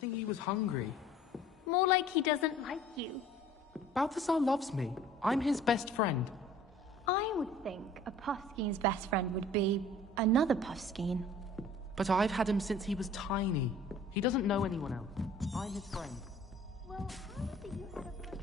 think he was hungry. More like he doesn't like you. Balthazar loves me. I'm his best friend. I would think a Puffskein's best friend would be another Puffskein. But I've had him since he was tiny. He doesn't know anyone else. I'm his friend. Well, how is it you had a friend?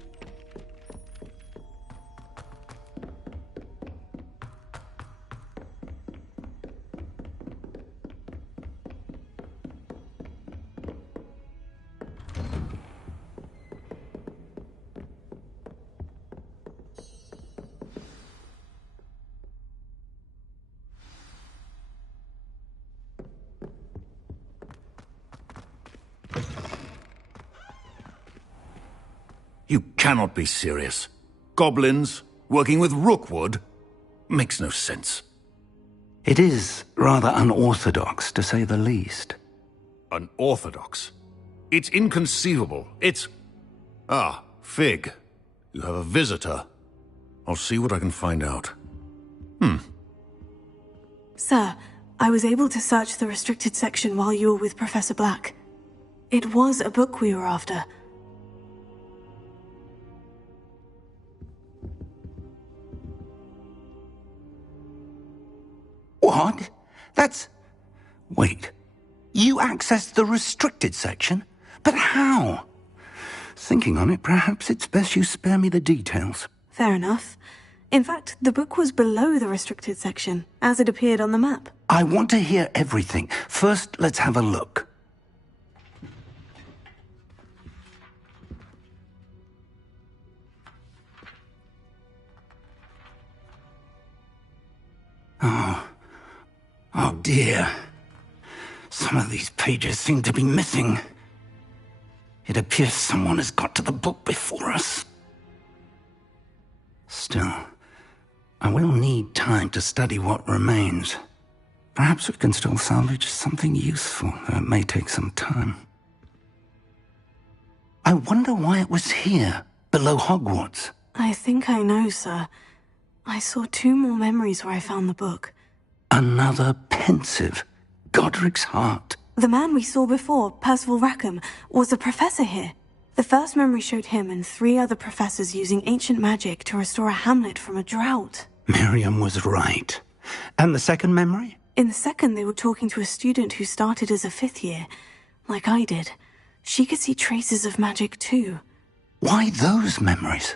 You cannot be serious. Goblins working with Rookwood? Makes no sense. It is rather unorthodox, to say the least. Unorthodox? It's inconceivable. It's... Ah, Fig. You have a visitor. I'll see what I can find out. Sir, I was able to search the restricted section while you were with Professor Black. It was a book we were after. What? That's... Wait. You accessed the restricted section? But how? Thinking on it, perhaps it's best you spare me the details. Fair enough. In fact, the book was below the restricted section, as it appeared on the map. I want to hear everything. First, let's have a look. Oh dear. Some of these pages seem to be missing. It appears someone has got to the book before us. Still, I will need time to study what remains. Perhaps we can still salvage something useful, though it may take some time. I wonder why it was here, below Hogwarts. I think I know, sir. I saw 2 more memories where I found the book. Another pensive. Godric's heart. The man we saw before, Percival Rackham, was a professor here. The first memory showed him and 3 other professors using ancient magic to restore a hamlet from a drought. Miriam was right. And the second memory? In the second, they were talking to a student who started as a 5th year, like I did. She could see traces of magic too. Why those memories?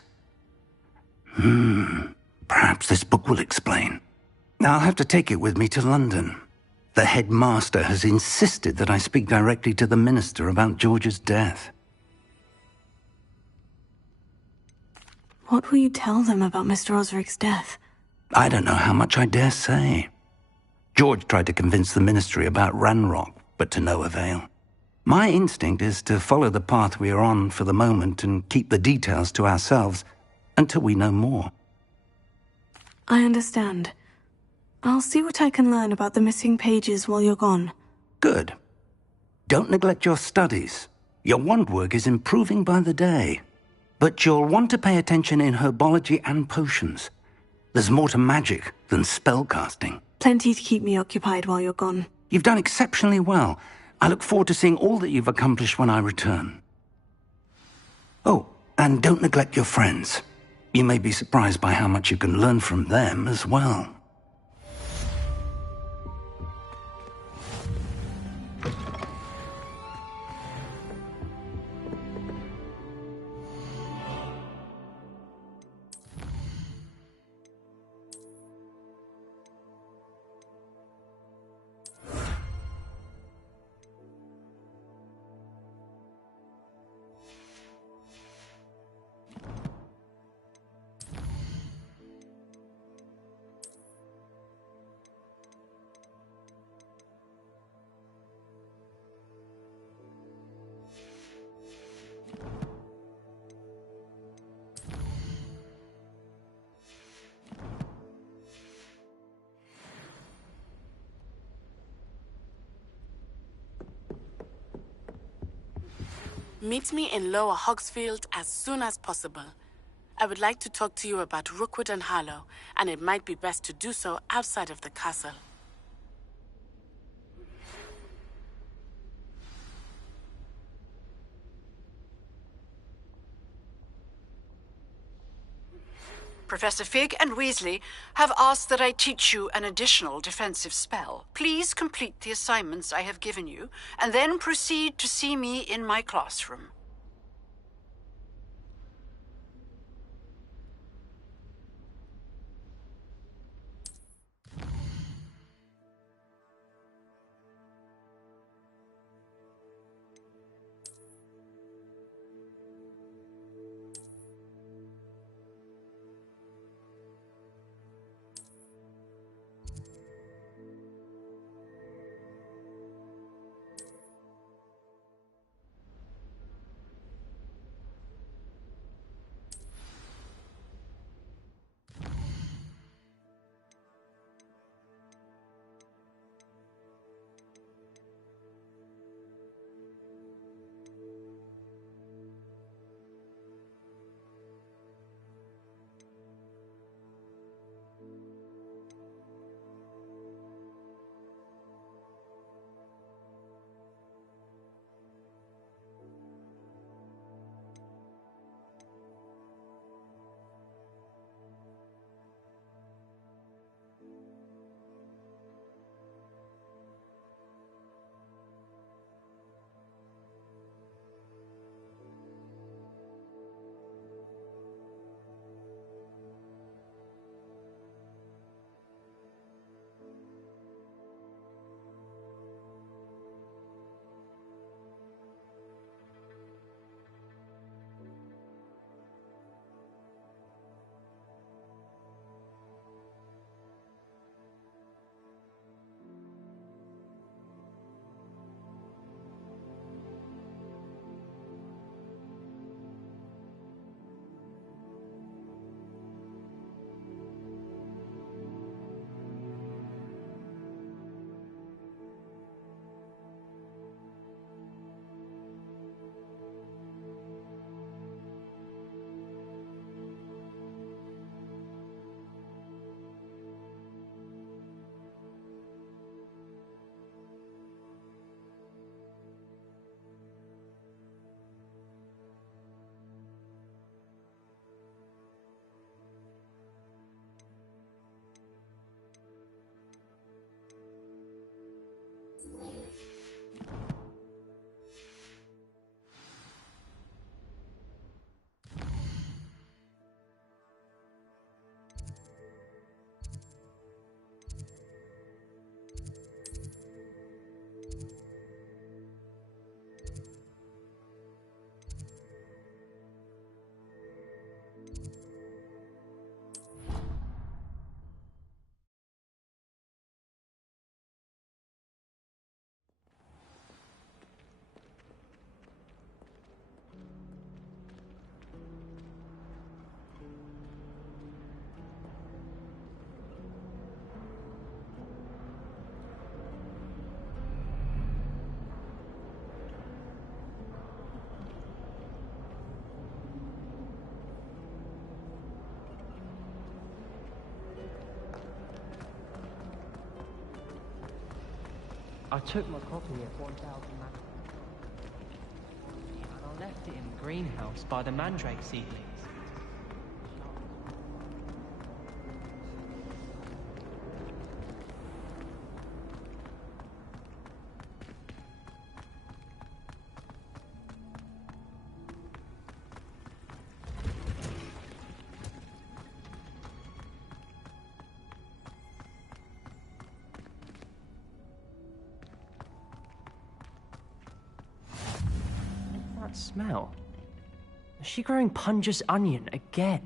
Perhaps this book will explain. I'll have to take it with me to London. The headmaster has insisted that I speak directly to the minister about George's death. What will you tell them about Mr. Osric's death? I don't know how much I dare say. George tried to convince the ministry about Ranrock, but to no avail. My instinct is to follow the path we are on for the moment and keep the details to ourselves until we know more. I understand. I'll see what I can learn about the missing pages while you're gone. Good. Don't neglect your studies. Your wand work is improving by the day. But you'll want to pay attention in herbology and potions. There's more to magic than spellcasting. Plenty to keep me occupied while you're gone. You've done exceptionally well. I look forward to seeing all that you've accomplished when I return. Oh, and don't neglect your friends. You may be surprised by how much you can learn from them as well. Meet me in Lower Hogsfield as soon as possible. I would like to talk to you about Rookwood and Harlow, and it might be best to do so outside of the castle. Professor Fig and Weasley have asked that I teach you an additional defensive spell. Please complete the assignments I have given you, and then proceed to see me in my classroom. I took my copy of 1000 and I left it in the greenhouse by the mandrake seedlings. That smell? Is she growing Punja's onion again?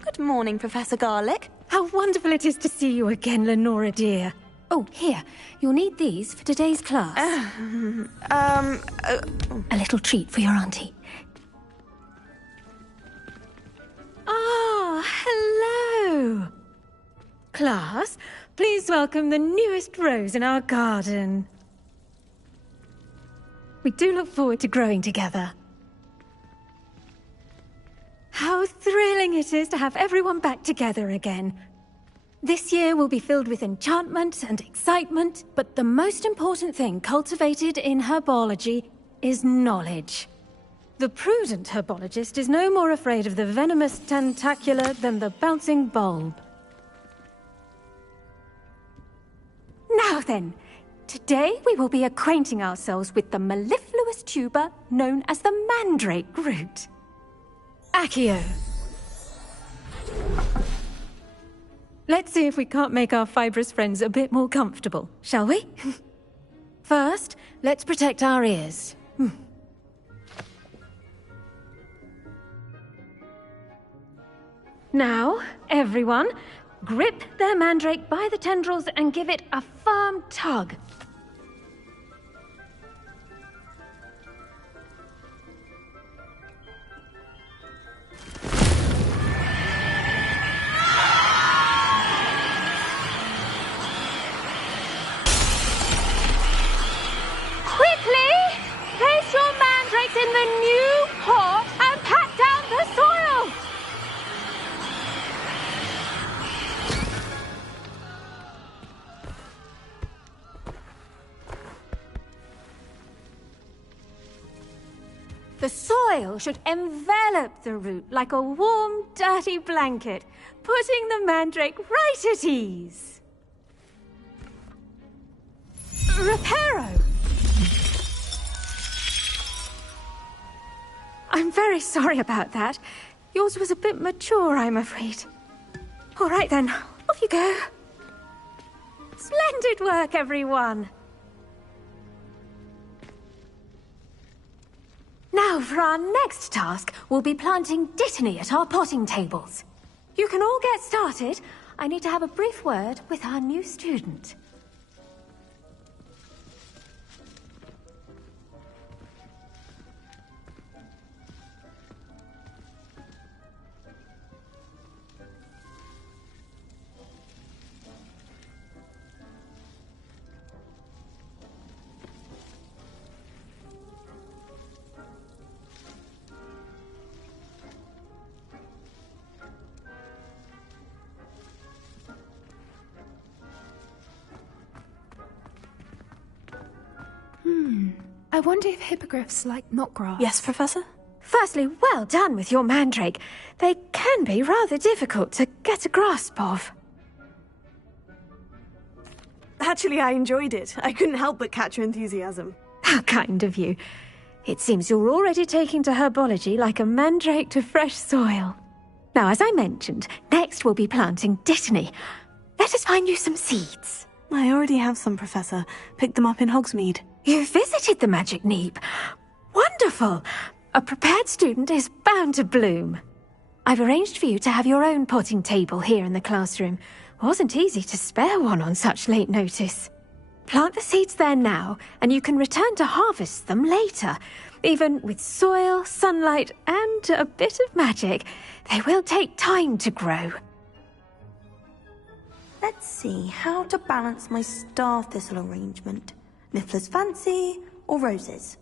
Good morning, Professor Garlick. How wonderful it is to see you again, Lenora dear. Oh, here. You'll need these for today's class. A little treat for your auntie. Ah, hello. Class, please welcome the newest rose in our garden. We do look forward to growing together. How thrilling it is to have everyone back together again. This year will be filled with enchantment and excitement, but the most important thing cultivated in herbology is knowledge. The prudent herbologist is no more afraid of the venomous tentacular than the bouncing bulb. Now then, today we will be acquainting ourselves with the mellifluous tuber known as the mandrake root. Accio. Let's see if we can't make our fibrous friends a bit more comfortable, shall we? First, let's protect our ears. Now, everyone, grip their mandrake by the tendrils and give it a firm tug. Quickly! Place your mandrakes in the new pot and pat down the soil! The soil should envelop the root like a warm, dirty blanket, putting the mandrake right at ease. Reparo! I'm very sorry about that. Yours was a bit mature, I'm afraid. All right then, off you go. Splendid work, everyone! Now, for our next task, we'll be planting dittany at our potting tables. You can all get started. I need to have a brief word with our new student. I wonder if hippogriffs like knotgrass. Yes, Professor? Firstly, well done with your mandrake. They can be rather difficult to get a grasp of. Actually, I enjoyed it. I couldn't help but catch your enthusiasm. How kind of you. It seems you're already taking to herbology like a mandrake to fresh soil. Now, as I mentioned, next we'll be planting dittany. Let us find you some seeds. I already have some, Professor. Picked them up in Hogsmeade. You visited the Magic Neep. Wonderful! A prepared student is bound to bloom. I've arranged for you to have your own potting table here in the classroom. Wasn't easy to spare one on such late notice. Plant the seeds there now, and you can return to harvest them later. Even with soil, sunlight, and a bit of magic, they will take time to grow. Let's see how to balance my star thistle arrangement. Niffler's fancy or roses?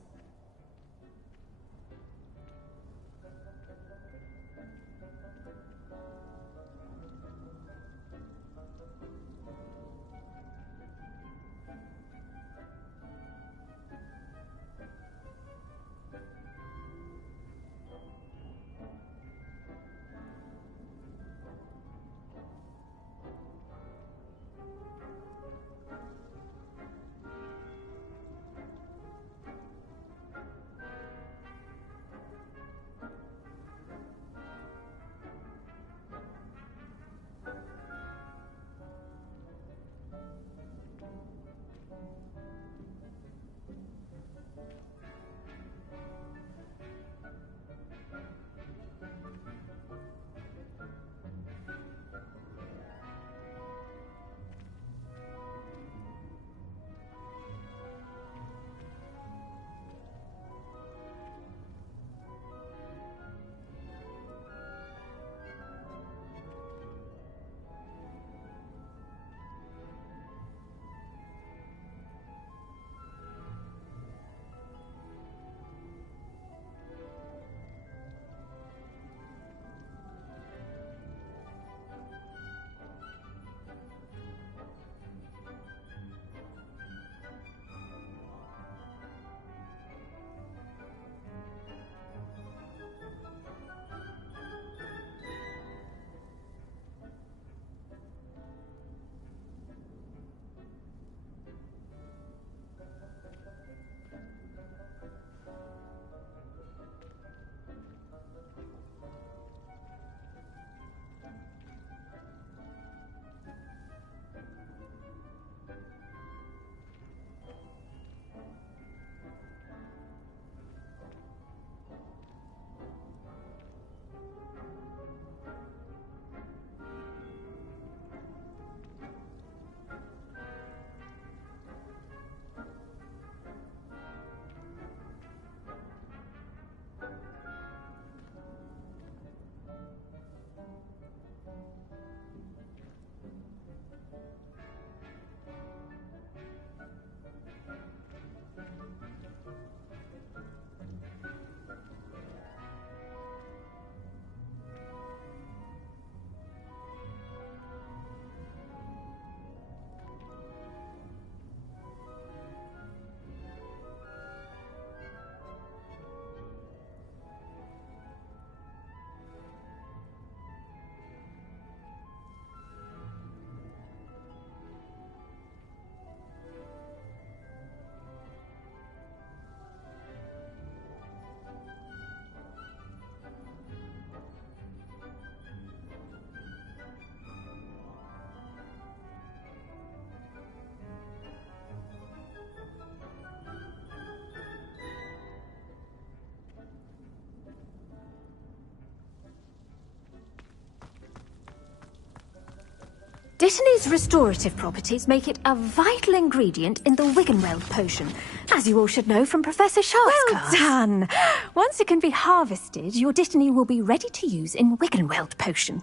Dittany's restorative properties make it a vital ingredient in the Wiggenweld potion, as you all should know from Professor Sharp's class. Well done! Once it can be harvested, your Dittany will be ready to use in Wiggenweld potion.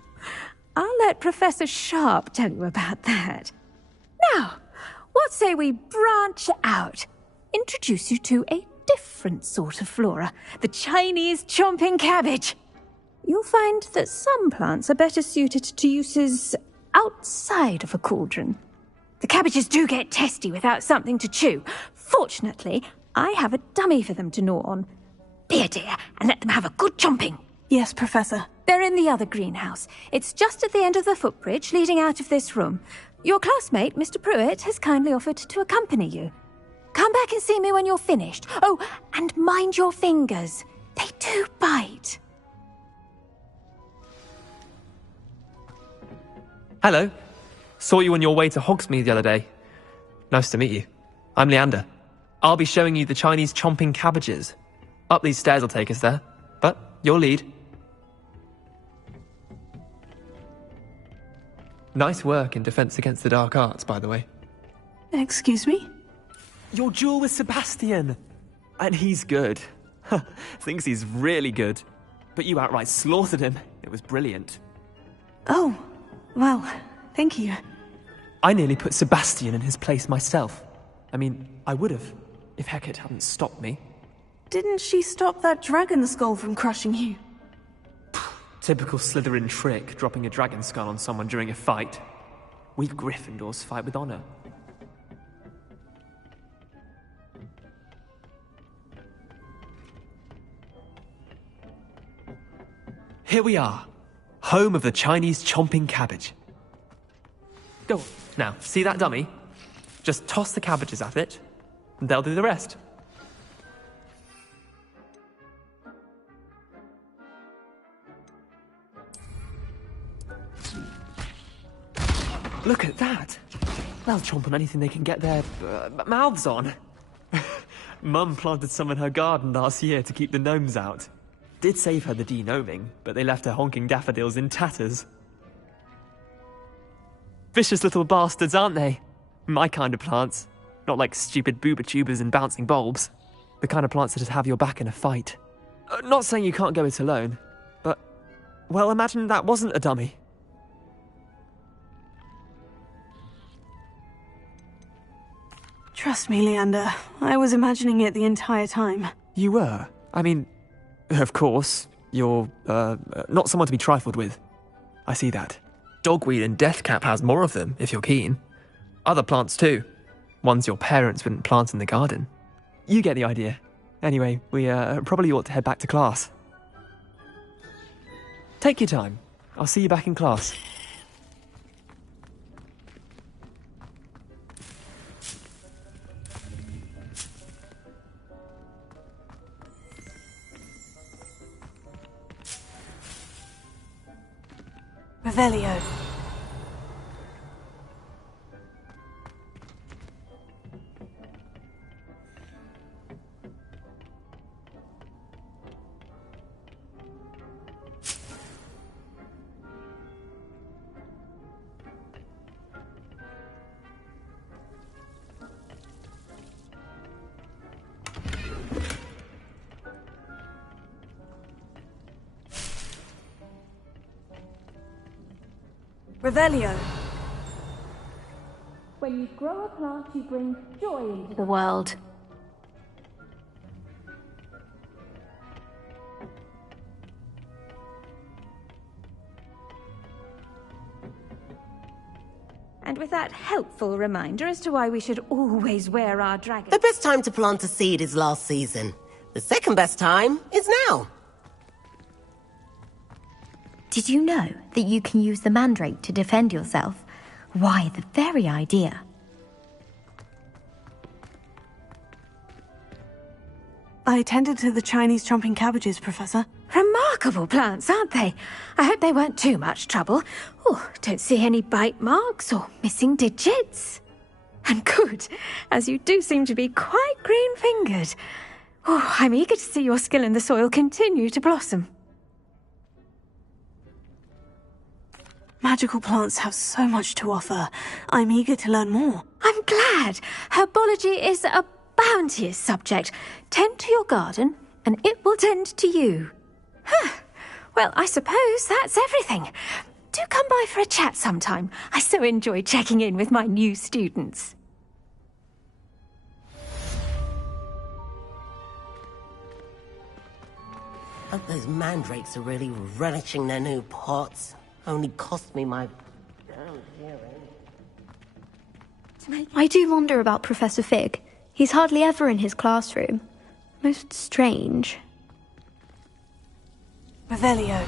I'll let Professor Sharp tell you about that. Now, what say we branch out? Introduce you to a different sort of flora, the Chinese chomping cabbage. You'll find that some plants are better suited to uses outside of a cauldron. The cabbages do get testy without something to chew. Fortunately, I have a dummy for them to gnaw on. Be a dear and let them have a good chomping. Yes, Professor. They're in the other greenhouse. It's just at the end of the footbridge leading out of this room. Your classmate, Mr. Pruitt, has kindly offered to accompany you. Come back and see me when you're finished. Oh, and mind your fingers. They do bite. Hello. Saw you on your way to Hogsmeade the other day. Nice to meet you. I'm Leander. I'll be showing you the Chinese chomping cabbages. Up these stairs will take us there, but your lead. Nice work in Defense Against the Dark Arts, by the way. Excuse me? Your duel with Sebastian! And he's good. Thinks he's really good. But you outright slaughtered him. It was brilliant. Oh, well, thank you. I nearly put Sebastian in his place myself. I mean, I would have, if Hecate hadn't stopped me. Didn't she stop that dragon skull from crushing you? Typical Slytherin trick, dropping a dragon skull on someone during a fight. We Gryffindors fight with honor. Here we are, home of the Chinese chomping cabbage. Go on. Now, see that dummy? Just toss the cabbages at it, and they'll do the rest. Look at that! They'll chomp on anything they can get their mouths on. Mum planted some in her garden last year to keep the gnomes out. Did save her the de-gnoming, but they left her honking daffodils in tatters. Vicious little bastards, aren't they? My kind of plants. Not like stupid booba tubers and bouncing bulbs. The kind of plants that just have your back in a fight. Not saying you can't go it alone, but... well, imagine that wasn't a dummy. Trust me, Leander. I was imagining it the entire time. You were? I mean, of course, you're, not someone to be trifled with. I see that. Dogweed and Deathcap has more of them, if you're keen. Other plants too. Ones your parents wouldn't plant in the garden. You get the idea. Anyway, we probably ought to head back to class. Take your time. I'll see you back in class. Revelio. Revelio. When you grow a plant, you bring joy into the world. And with that helpful reminder as to why we should always wear our dragon... The best time to plant a seed is last season. The second best time is now. Did you know that you can use the mandrake to defend yourself? Why, the very idea. I tended to the Chinese chomping cabbages, Professor. Remarkable plants, aren't they? I hope they weren't too much trouble. Oh, don't see any bite marks or missing digits. And good, as you do seem to be quite green-fingered. Oh, I'm eager to see your skill in the soil continue to blossom. Magical plants have so much to offer. I'm eager to learn more. I'm glad. Herbology is a bounteous subject. Tend to your garden, and it will tend to you. Well, I suppose that's everything. Do come by for a chat sometime. I so enjoy checking in with my new students. Hope those mandrakes are really relishing their new pots. Only cost me my damn hearing. I do wonder about Professor Fig. He's hardly ever in his classroom. Most strange. Revelio.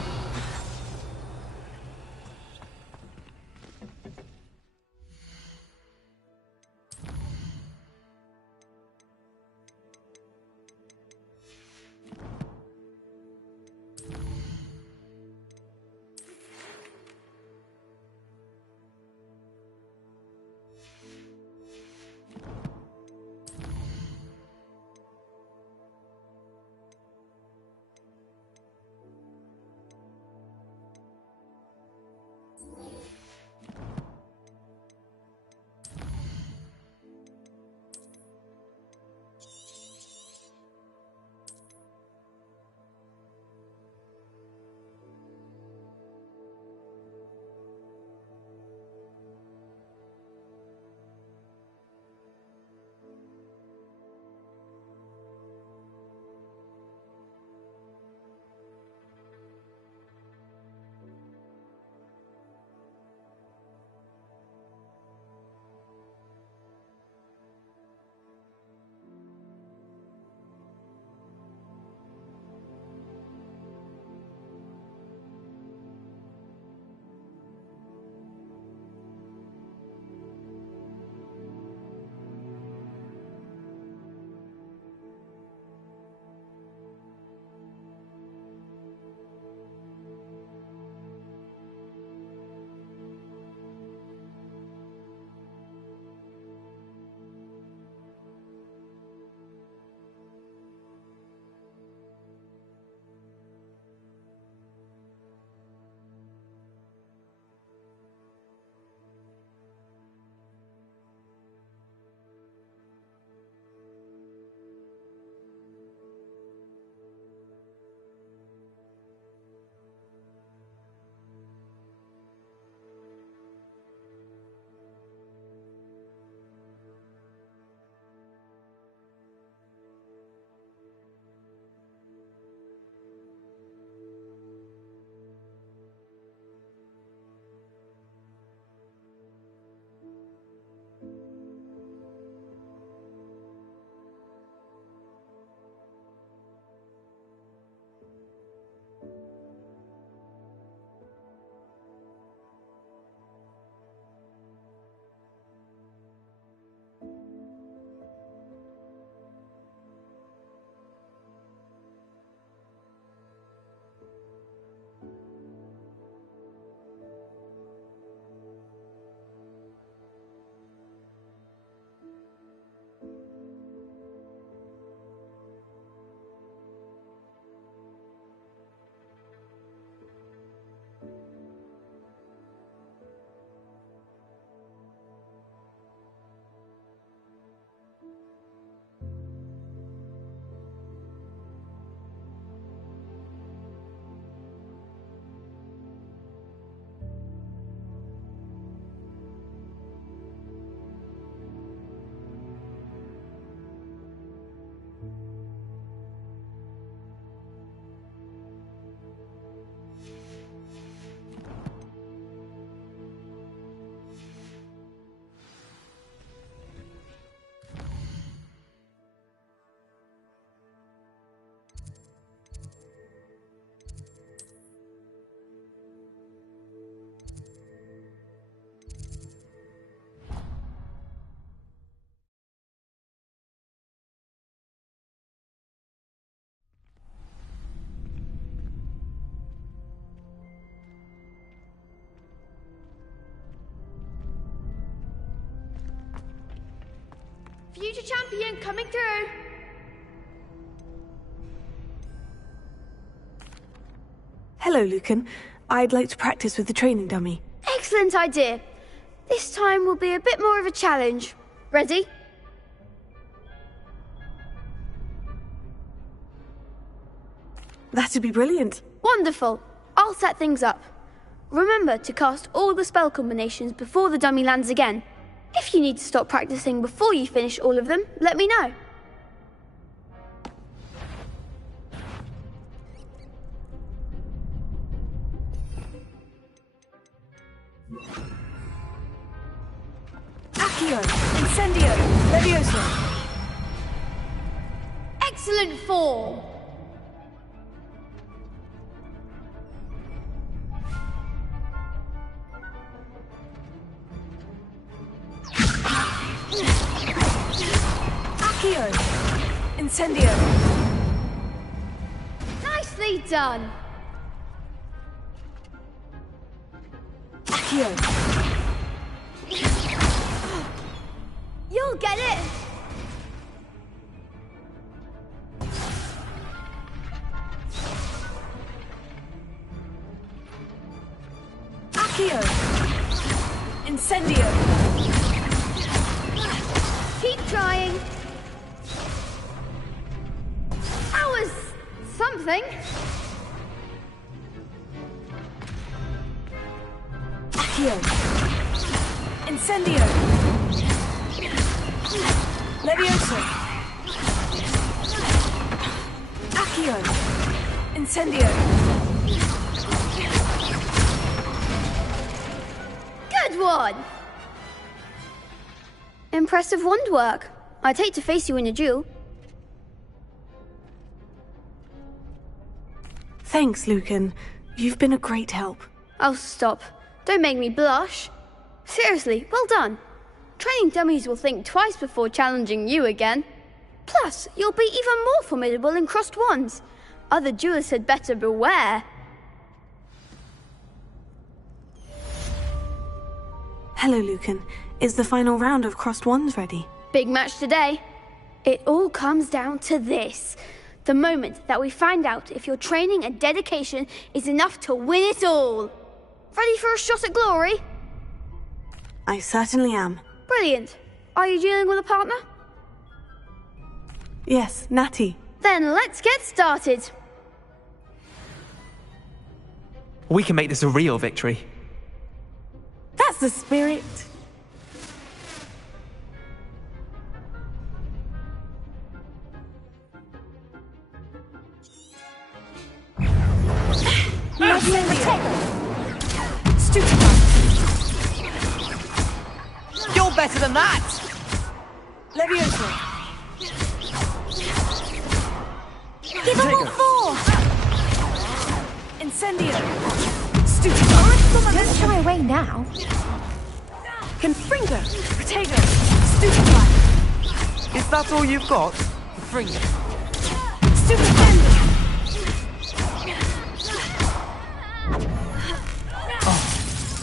Future champion coming through. Hello, Lucan. I'd like to practice with the training dummy. Excellent idea. This time will be a bit more of a challenge. Ready? That'd be brilliant. Wonderful. I'll set things up. Remember to cast all the spell combinations before the dummy lands again. If you need to stop practicing before you finish all of them, let me know. Accio, Incendio, Levioso. Excellent form. Accio, Incendio. Nicely done. Accio. You'll get it. Accio, Incendio. Keep trying. That was something. Accio, Incendio. Levioso. Accio, Incendio. Good one. Impressive wand work. I'd hate to face you in a duel. Thanks, Lucan. You've been a great help. Oh, stop. Don't make me blush. Seriously, well done. Training dummies will think twice before challenging you again. Plus, you'll be even more formidable in crossed wands. Other duelists had better beware. Hello, Lucan. Is the final round of crossed wands ready? Big match today. It all comes down to this. The moment that we find out if your training and dedication is enough to win it all. Ready for a shot at glory? I certainly am. Brilliant. Are you dealing with a partner? Yes, Natty. Then let's get started. We can make this a real victory. That's the spirit. You're better than that! Levioso. Give them all four! Incendio. Don't shy away now. Confringo. Protego. Stupefy. Is that all you've got? Bring it. Stupefendo. Oh,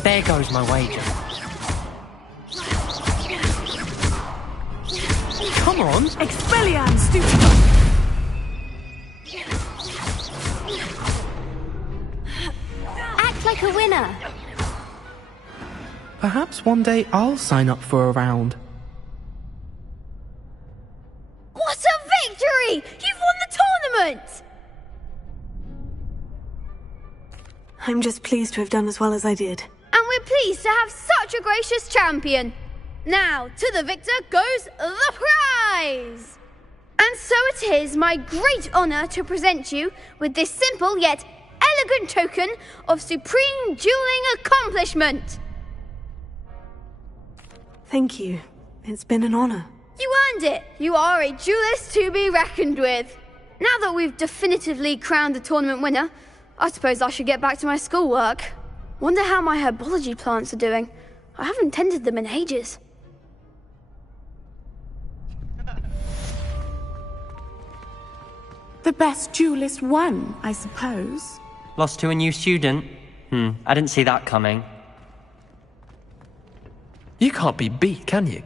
there goes my wager. Come on! Expelliarm, Stupefy. Act like a winner. Perhaps one day I'll sign up for a round. What a victory! You've won the tournament! I'm just pleased to have done as well as I did. And we're pleased to have such a gracious champion. Now, to the victor goes the prize! And so it is my great honour to present you with this simple yet elegant token of supreme dueling accomplishment. Thank you. It's been an honour. You earned it. You are a duelist to be reckoned with. Now that we've definitively crowned the tournament winner, I suppose I should get back to my schoolwork. Wonder how my herbology plants are doing. I haven't tended them in ages. The best duelist won, I suppose. Lost to a new student? I didn't see that coming. You can't be beat, can you?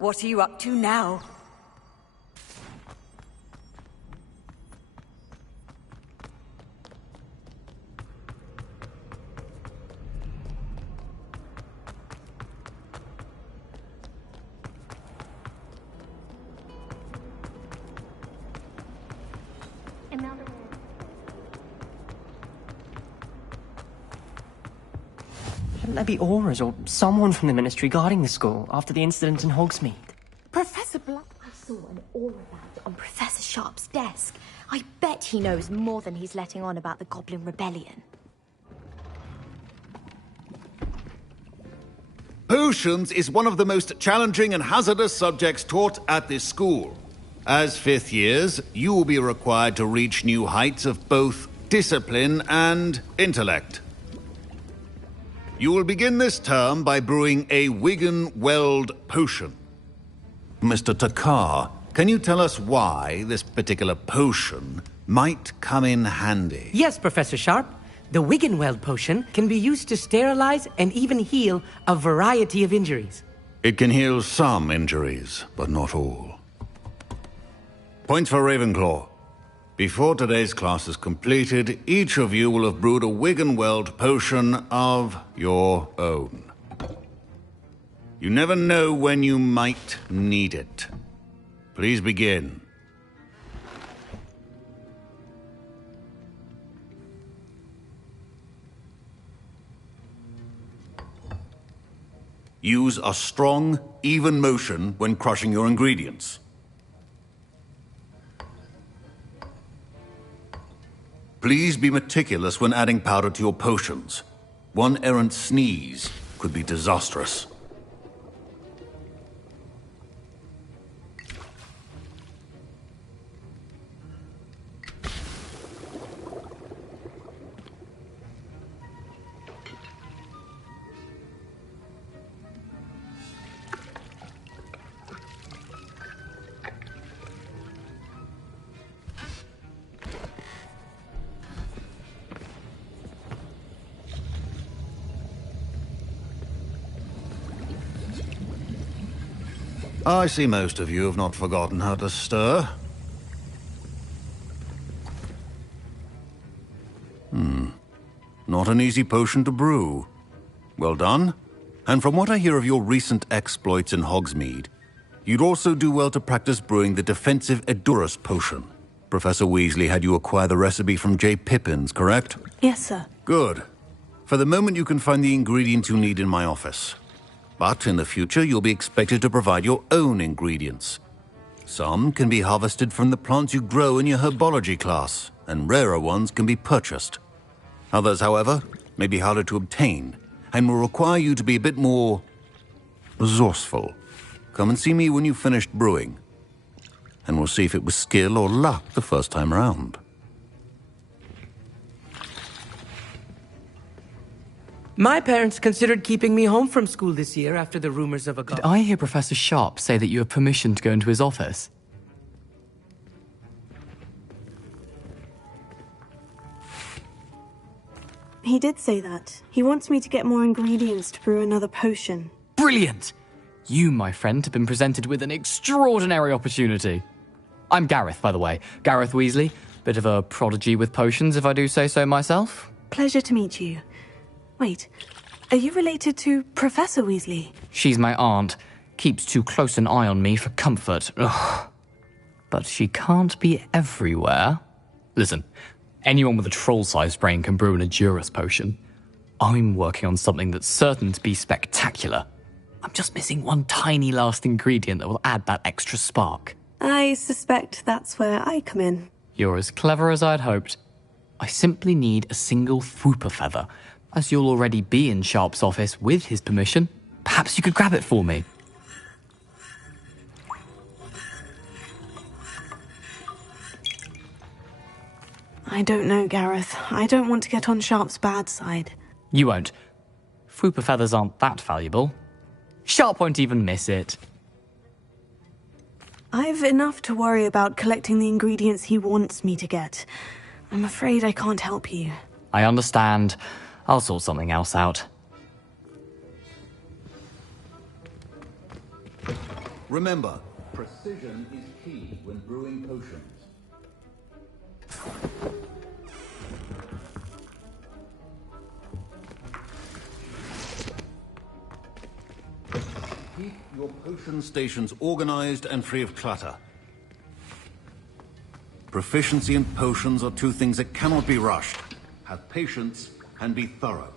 What are you up to now? Shouldn't there be auras or someone from the Ministry guarding the school after the incident in Hogsmeade? Professor Black... I saw an aura badge on Professor Sharp's desk. I bet he knows more than he's letting on about the Goblin Rebellion. Potions is one of the most challenging and hazardous subjects taught at this school. As fifth years, you will be required to reach new heights of both discipline and intellect. You will begin this term by brewing a Wigan-Weld potion. Mr. Takar, can you tell us why this particular potion might come in handy? Yes, Professor Sharp. The Wigan-Weld potion can be used to sterilize and even heal a variety of injuries. It can heal some injuries, but not all. Points for Ravenclaw. Before today's class is completed, each of you will have brewed a Wigan-Weld potion of your own. You never know when you might need it. Please begin. Use a strong, even motion when crushing your ingredients. Please be meticulous when adding powder to your potions. One errant sneeze could be disastrous. I see most of you have not forgotten how to stir. Not an easy potion to brew. Well done. And from what I hear of your recent exploits in Hogsmeade, you'd also do well to practice brewing the defensive Edurus potion. Professor Weasley had you acquire the recipe from J. Pippins, correct? Yes, sir. Good. For the moment, you can find the ingredients you need in my office. But in the future, you'll be expected to provide your own ingredients. Some can be harvested from the plants you grow in your herbology class, and rarer ones can be purchased. Others, however, may be harder to obtain, and will require you to be a bit more resourceful. Come and see me when you've finished brewing, and we'll see if it was skill or luck the first time around. My parents considered keeping me home from school this year after the rumors of a Did I hear Professor Sharp say that you have permission to go into his office? He did say that. He wants me to get more ingredients to brew another potion. Brilliant! You, my friend, have been presented with an extraordinary opportunity. I'm Gareth, by the way. Gareth Weasley. Bit of a prodigy with potions, if I do say so myself. Pleasure to meet you. Wait, are you related to Professor Weasley? She's my aunt. Keeps too close an eye on me for comfort. Ugh. But she can't be everywhere. Listen, anyone with a troll-sized brain can brew an Edurus potion. I'm working on something that's certain to be spectacular. I'm just missing one tiny last ingredient that will add that extra spark. I suspect that's where I come in. You're as clever as I'd hoped. I simply need a single Fwooper feather. As you'll already be in Sharp's office with his permission, perhaps you could grab it for me. I don't know, Gareth. I don't want to get on Sharp's bad side. You won't. Fwooper feathers aren't that valuable. Sharp won't even miss it. I've enough to worry about collecting the ingredients he wants me to get. I'm afraid I can't help you. I understand. I'll sort something else out. Remember, precision is key when brewing potions. Keep your potion stations organized and free of clutter. Proficiency in potions are two things that cannot be rushed. Have patience and be thorough.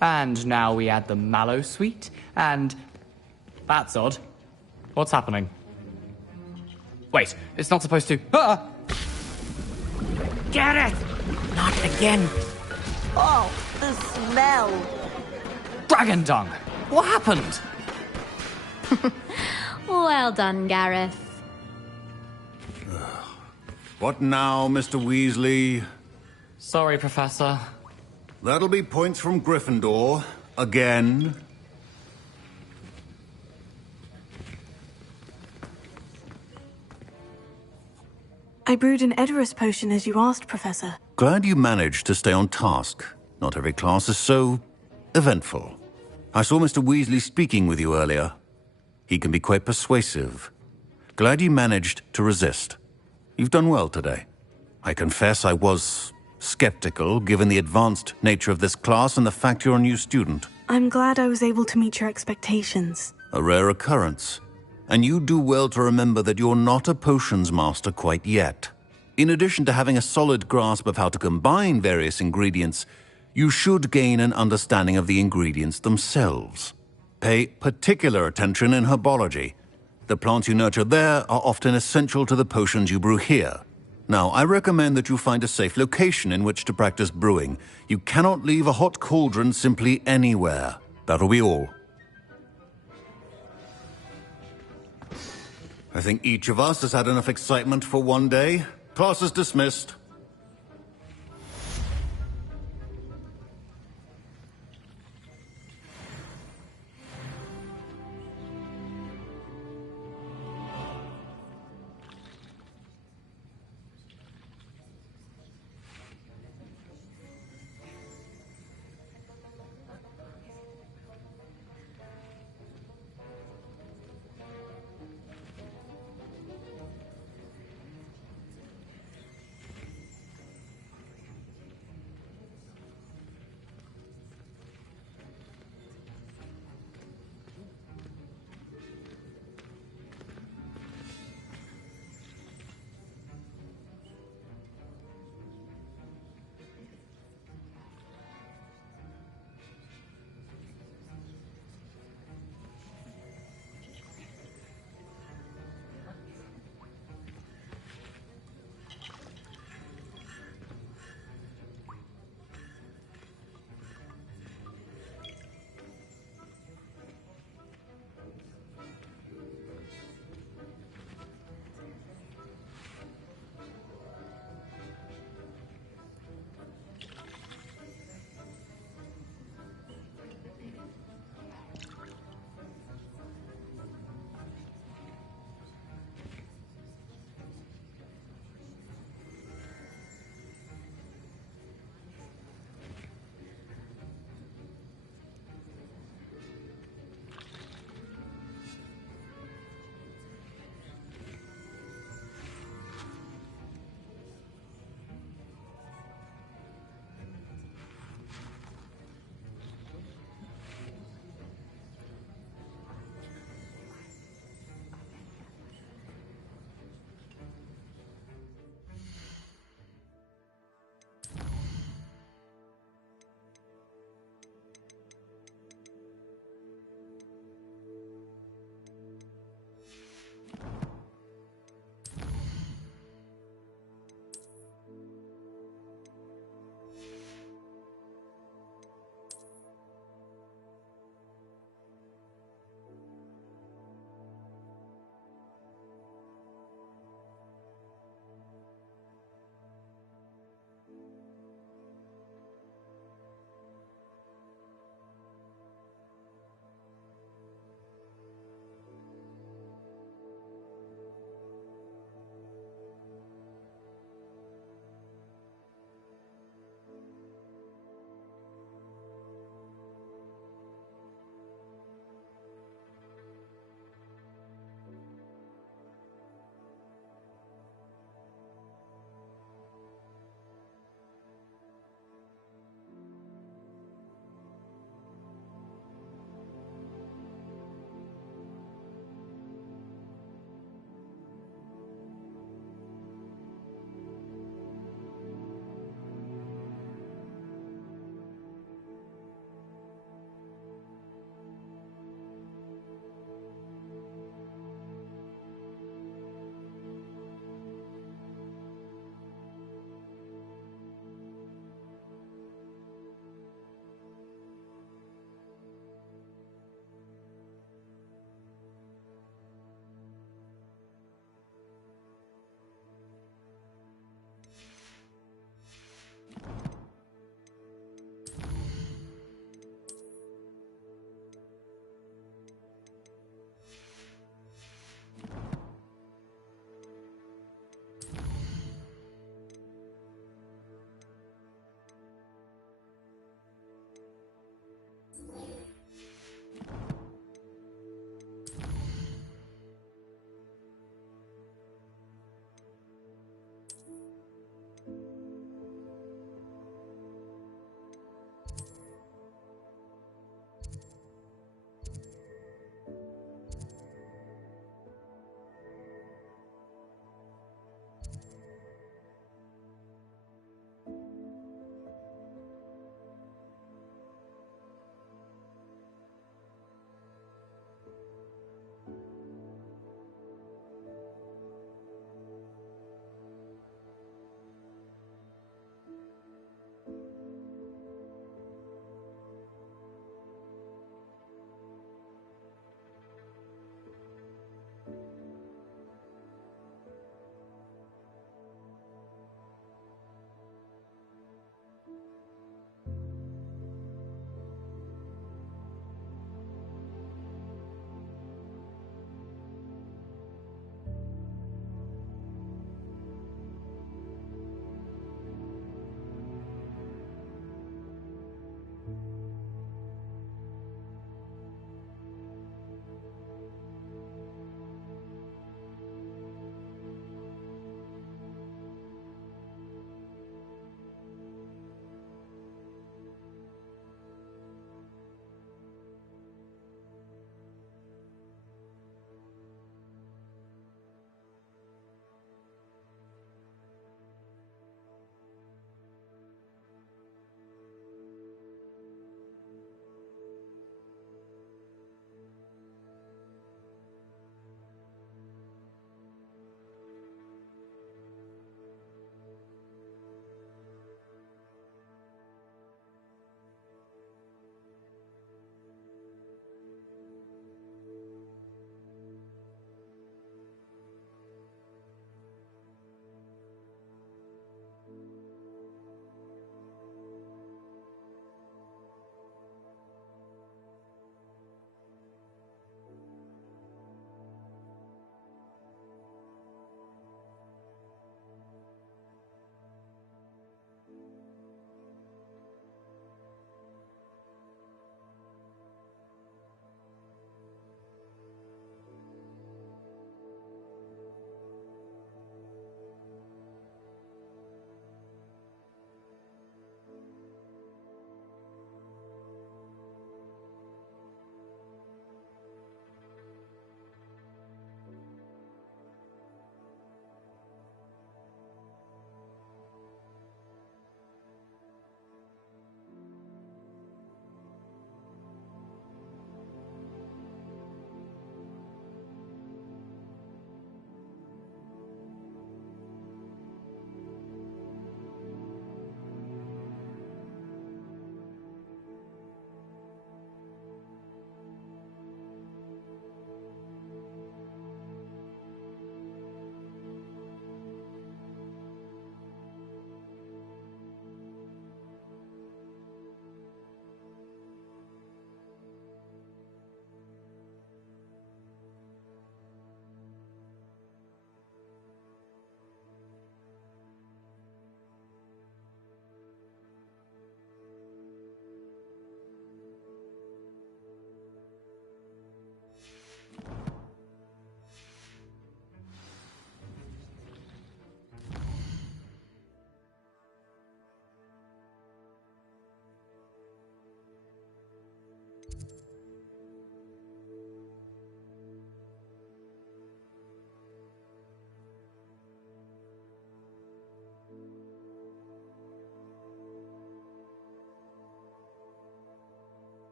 And now we add the mallow sweet, and... That's odd. What's happening? Wait, it's not supposed to... Ah! Get it! Not again. Oh, the smell. Dragon dung! What happened? Well done, Gareth. What now, Mr. Weasley? Sorry, Professor. That'll be points from Gryffindor. Again. I brewed an Edorus potion as you asked, Professor. Glad you managed to stay on task. Not every class is so eventful. I saw Mr. Weasley speaking with you earlier. He can be quite persuasive. Glad you managed to resist. You've done well today. I confess I was skeptical, given the advanced nature of this class and the fact you're a new student. I'm glad I was able to meet your expectations. A rare occurrence. And you do well to remember that you're not a potions master quite yet. In addition to having a solid grasp of how to combine various ingredients, you should gain an understanding of the ingredients themselves. Pay particular attention in herbology. The plants you nurture there are often essential to the potions you brew here. Now, I recommend that you find a safe location in which to practice brewing. You cannot leave a hot cauldron simply anywhere. That'll be all. I think each of us has had enough excitement for one day. Class is dismissed.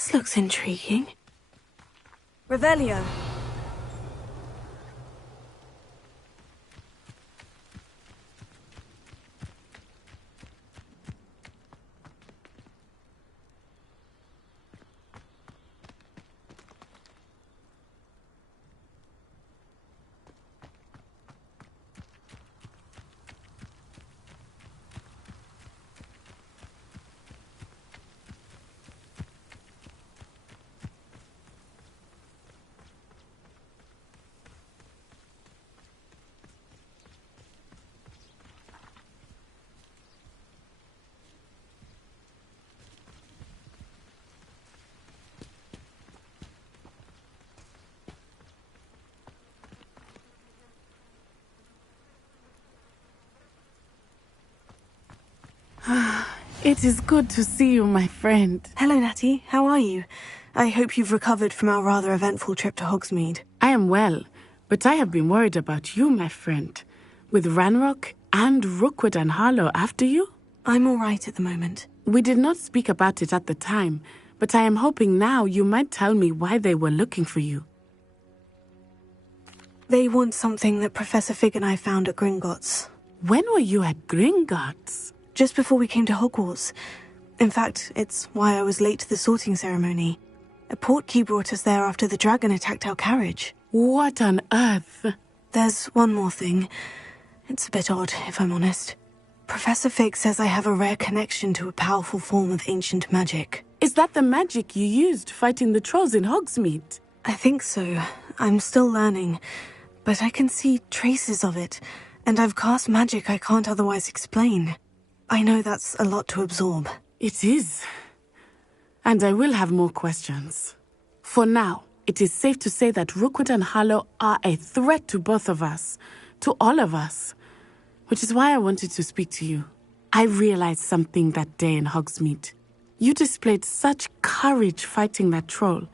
This looks intriguing. Revelio. It is good to see you, my friend. Hello, Natty. How are you? I hope you've recovered from our rather eventful trip to Hogsmeade. I am well, but I have been worried about you, my friend. With Ranrock and Rookwood and Harlow after you? I'm all right at the moment. We did not speak about it at the time, but I am hoping now you might tell me why they were looking for you. They want something that Professor Fig and I found at Gringotts. When were you at Gringotts? Just before we came to Hogwarts. In fact, it's why I was late to the sorting ceremony. A portkey brought us there after the dragon attacked our carriage. What on earth? There's one more thing. It's a bit odd, if I'm honest. Professor Fig says I have a rare connection to a powerful form of ancient magic. Is that the magic you used fighting the trolls in Hogsmeade? I think so. I'm still learning, but I can see traces of it, and I've cast magic I can't otherwise explain. I know that's a lot to absorb. It is. And I will have more questions. For now, it is safe to say that Rookwood and Harlow are a threat to both of us, to all of us, which is why I wanted to speak to you. I realized something that day in Hogsmeade. You displayed such courage fighting that troll,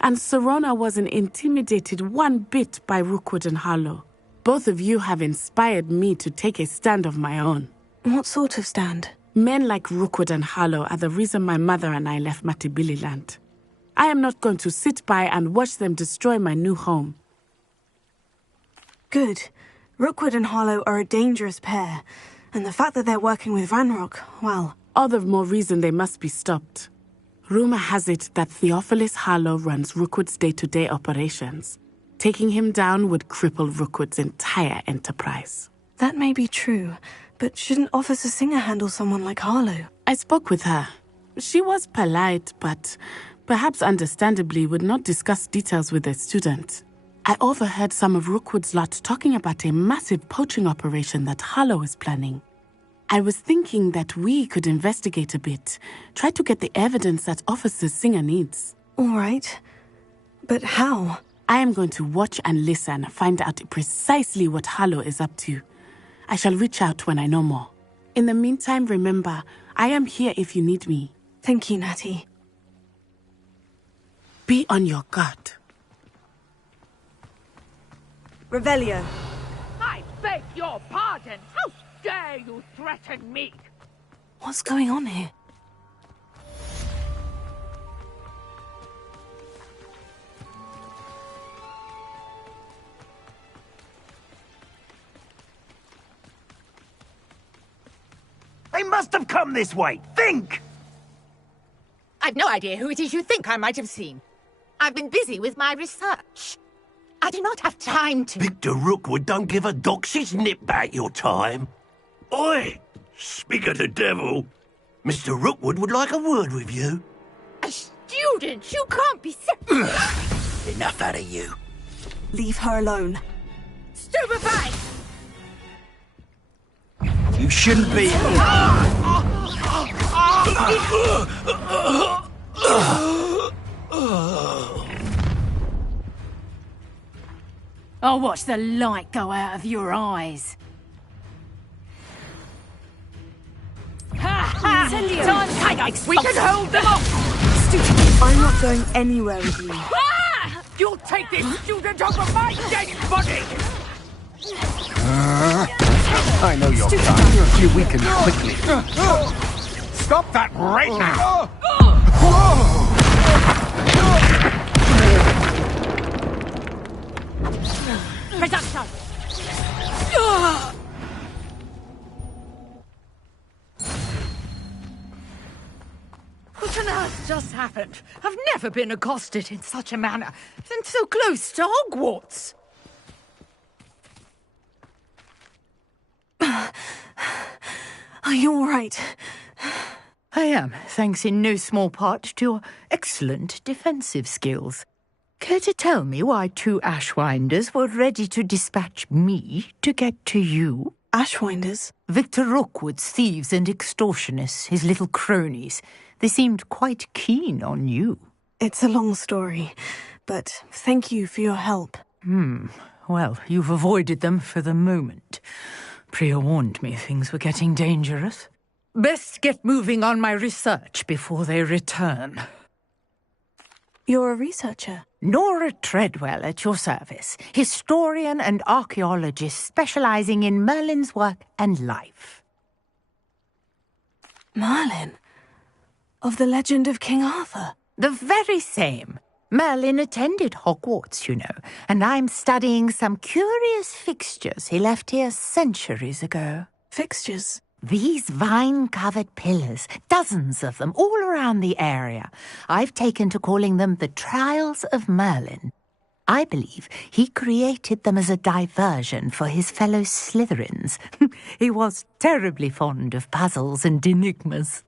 and Serona wasn't intimidated one bit by Rookwood and Harlow. Both of you have inspired me to take a stand of my own. What sort of stand? Men like Rookwood and Harlow are the reason my mother and I left Matabeleland. I am not going to sit by and watch them destroy my new home. Good. Rookwood and Harlow are a dangerous pair, and the fact that they're working with Ranrock, well... All the more reason they must be stopped. Rumor has it that Theophilus Harlow runs Rookwood's day-to-day operations. Taking him down would cripple Rookwood's entire enterprise. That may be true, but shouldn't Officer Singer handle someone like Harlow? I spoke with her. She was polite, but perhaps understandably would not discuss details with a student. I overheard some of Rookwood's lot talking about a massive poaching operation that Harlow is planning. I was thinking that we could investigate a bit, try to get the evidence that Officer Singer needs. All right. But how? I am going to watch and listen, find out precisely what Harlow is up to. I shall reach out when I know more. In the meantime, remember, I am here if you need me. Thank you, Natty. Be on your guard. Revelio. I beg your pardon. How dare you threaten me? What's going on here? They must have come this way. Think! I've no idea who it is you think I might have seen. I've been busy with my research. I do not have time to... Victor Rookwood don't give a doxy's nip back your time. Oi! Speak of the devil. Mr. Rookwood would like a word with you. A student? You can't be... Enough out of you. Leave her alone. Stupefy! You shouldn't be... I'll watch the light go out of your eyes. We can hold them off! Stupid. I'm not going anywhere with you. You'll take this student off of my dead body! I know your kind. You weaken quickly. Stop that right now! happened? I've never been accosted in such a manner, and so close to Hogwarts. Are you all right? I am, thanks in no small part to your excellent defensive skills. Care to tell me why 2 Ashwinders were ready to dispatch me to get to you? Ashwinders? Victor Rookwood's thieves and extortionists, his little cronies. They seemed quite keen on you. It's a long story, but thank you for your help. Well, you've avoided them for the moment. Priya warned me things were getting dangerous. Best get moving on my research before they return. You're a researcher? Nora Treadwell at your service, historian and archaeologist specializing in Merlin's work and life. Merlin? Of the legend of King Arthur? The very same. Merlin attended Hogwarts, you know, and I'm studying some curious fixtures he left here centuries ago. Fixtures? These vine-covered pillars, dozens of them, all around the area. I've taken to calling them the Trials of Merlin. I believe he created them as a diversion for his fellow Slytherins. He was terribly fond of puzzles and enigmas.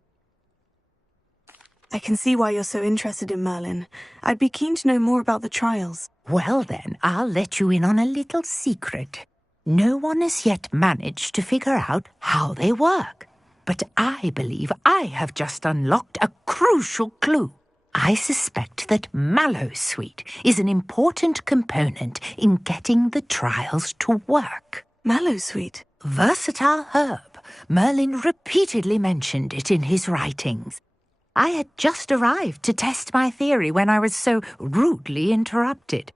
I can see why you're so interested in Merlin. I'd be keen to know more about the trials. Well then, I'll let you in on a little secret. No one has yet managed to figure out how they work. But I believe I have just unlocked a crucial clue. I suspect that Mallowsweet is an important component in getting the trials to work. Mallowsweet? Versatile herb. Merlin repeatedly mentioned it in his writings. I had just arrived to test my theory when I was so rudely interrupted.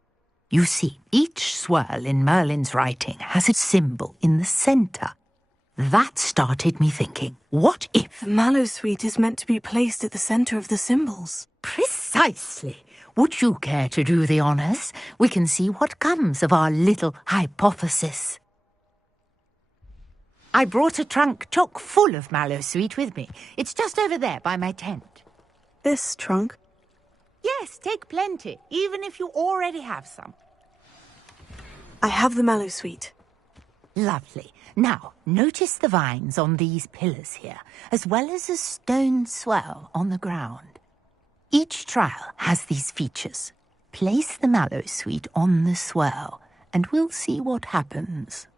You see, each swirl in Merlin's writing has a symbol in the centre. That started me thinking, what if... The Mallowsweet is meant to be placed at the centre of the symbols. Precisely. Would you care to do the honours? We can see what comes of our little hypothesis. I brought a trunk chock full of Mallowsweet with me. It's just over there by my tent. This trunk? Yes, take plenty, even if you already have some. I have the Mallowsweet. Lovely. Now, notice the vines on these pillars here, as well as a stone swell on the ground. Each trial has these features. Place the Mallowsweet on the swell, and we'll see what happens.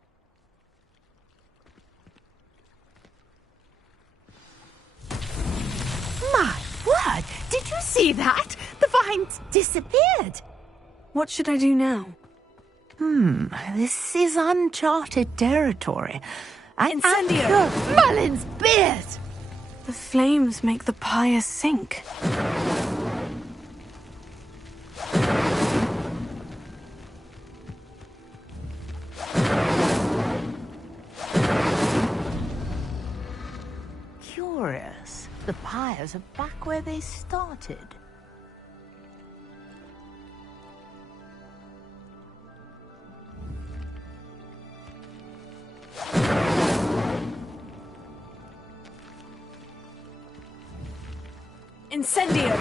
My word! Did you see that? The vines disappeared. What should I do now? This is uncharted territory. Incendio! Merlin's beard! The flames make the pyre sink. Curious. The pyres are back where they started. Incendio!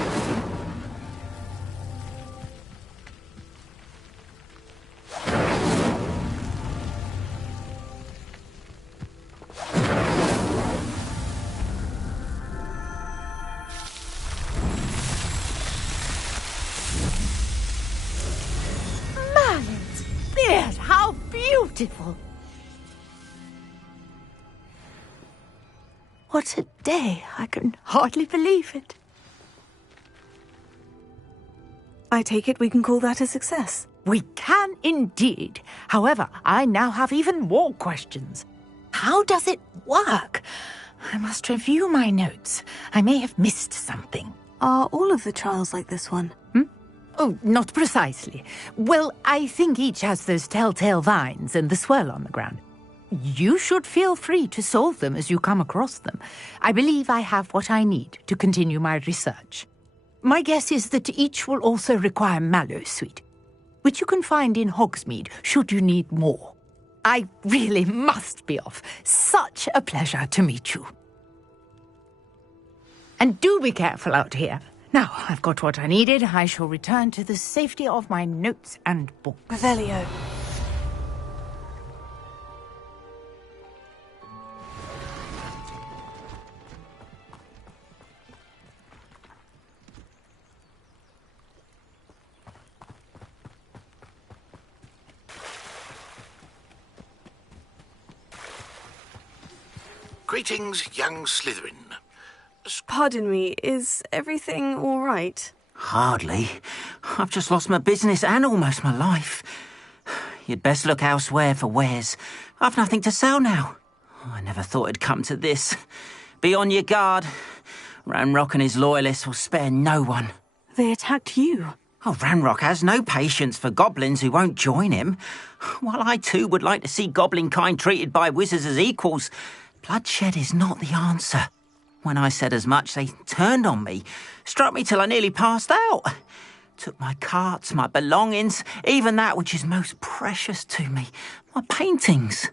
Merlin's beard! How beautiful! What a day! I can hardly believe it. I take it we can call that a success. We can indeed. However, I now have even more questions. How does it work? I must review my notes. I may have missed something. Are all of the trials like this one? Oh, not precisely. Well, I think each has those telltale vines and the swirl on the ground. You should feel free to solve them as you come across them. I believe I have what I need to continue my research. My guess is that each will also require Mallowsweet, which you can find in Hogsmeade should you need more. I really must be off. Such a pleasure to meet you. And do be careful out here. Now, I've got what I needed. I shall return to the safety of my notes and book. Revelio. Greetings, young Slytherin. Pardon me, is everything all right? Hardly. I've just lost my business and almost my life. You'd best look elsewhere for wares. I've nothing to sell now. I never thought it'd come to this. Be on your guard. Ranrock and his loyalists will spare no one. They attacked you. Oh, Ranrock has no patience for goblins who won't join him. While I too would like to see goblin kind treated by wizards as equals, bloodshed is not the answer. When I said as much, they turned on me, struck me till I nearly passed out. Took my carts, my belongings, even that which is most precious to me, my paintings.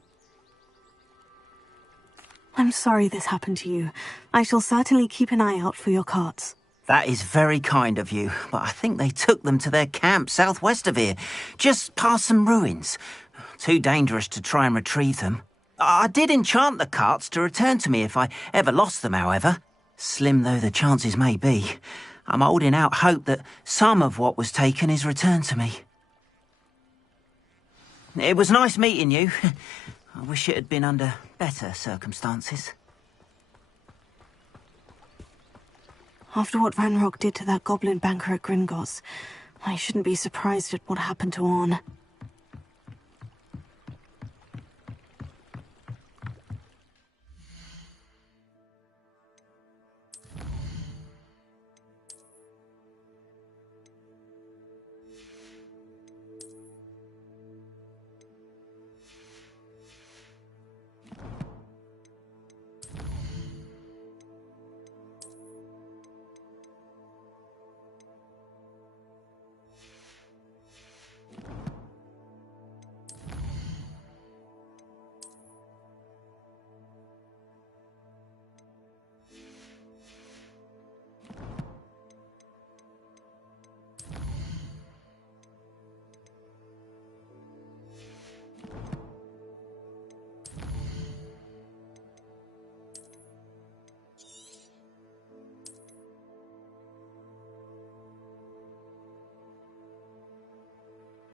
I'm sorry this happened to you. I shall certainly keep an eye out for your carts. That is very kind of you, but I think they took them to their camp southwest of here, just past some ruins. Too dangerous to try and retrieve them. I did enchant the carts to return to me if I ever lost them, however. Slim though the chances may be, I'm holding out hope that some of what was taken is returned to me. It was nice meeting you. I wish it had been under better circumstances. After what Ranrock did to that goblin banker at Gringotts, I shouldn't be surprised at what happened to Orn.